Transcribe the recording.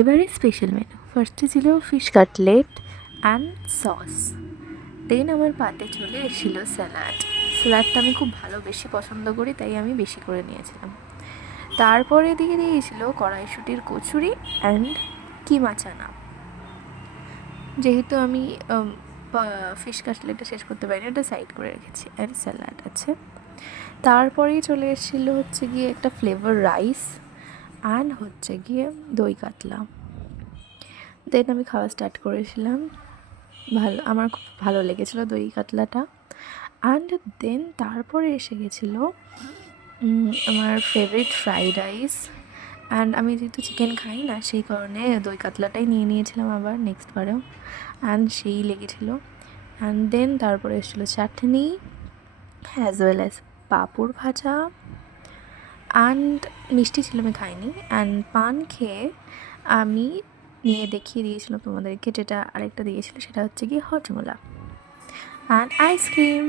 এবারে special menu ফার্স্টে ছিল ফিশ কাটলেট অ্যান্ড সস। দেন আমার পাতে চলে এসেছিলো স্যালাড। স্যালাডটা আমি খুব বেশি পছন্দ করি, তাই আমি বেশি করে নিয়েছিলাম। তারপরে দিয়ে দিয়েছিল কড়াইশুঁটির কচুরি অ্যান্ড কিমা চানা। যেহেতু আমি ফিশ কাটলেটটা শেষ করতে পারিনি, ওটা সাইড করে রেখেছি, অ্যান্ড স্যালাড আছে। তারপরেই চলে এসেছিলো হচ্ছে গিয়ে একটা ফ্লেভার রাইস অ্যান্ড হচ্ছে গিয়ে দই কাতলা। দেন আমি খাওয়া স্টার্ট করেছিলাম। আমার খুব ভালো লেগেছিলো দই কাতলাটা। অ্যান্ড দেন তারপরে এসে গেছিলো আমার ফেভারিট ফ্রাইড রাইস। অ্যান্ড আমি যেহেতু চিকেন খাই না, সেই কারণে দই কাতলাটাই নিয়ে নিয়েছিলাম আবার নেক্সট বারেও, অ্যান্ড সেই লেগেছিলো। অ্যান্ড দেন তারপরে এসেছিলো চাটনি অ্যাজ ওয়েল অ্যাজ পাঁপড় ভাজা, অ্যান্ড মিষ্টি ছিল, আমি খাইনি। অ্যান্ড পান খেয়ে আমি নিয়ে দেখিয়ে দিয়েছিলাম তোমাদেরকে, যেটা আরেকটা দিয়েছিলো সেটা হচ্ছে কি হজমোলা অ্যান্ড আইসক্রিম।